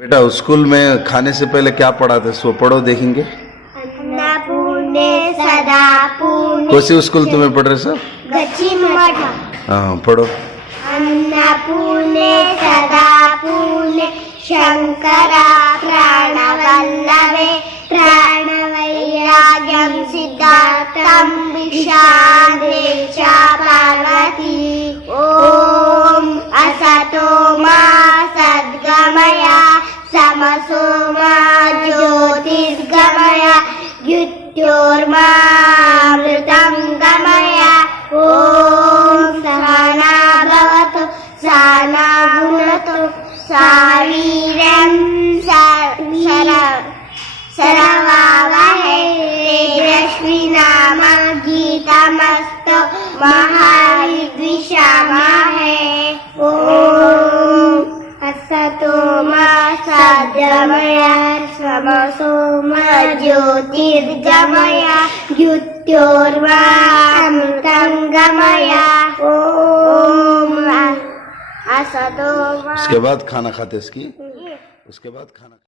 बेटा स्कूल में खाने से पहले क्या पढ़ाते, सो पढ़ो देखेंगे। अन्नपूर्णे सदा पूर्णे कौन सी स्कूल तुम्हें पढ़ रहे सर? गच्ची मठ। हाँ पढ़ो। अन्नपूर्णे सदा पूर्णे शंकरा प्राणवल्लभे प्राणवैराग्यं सिद्धार्थं विशाले च पार्वती। ॐ असतो मा सद्गमय तमसो मा ज्योतिर्गमय मृत्योर्मामृतं गमय। ॐ सहना भवतु सहना भुनक्तु सवीर्यं सरवावहै तेजस्विनामधीतमस्तु मा विद्विषावहै। ॐ असतो मा सद्गमय तमसो मा ज्योतिर्गमय मृत्योर्मामृतं गमय। ॐ असतो मा। उसके बाद खाना खाते इसकी, उसके बाद खाना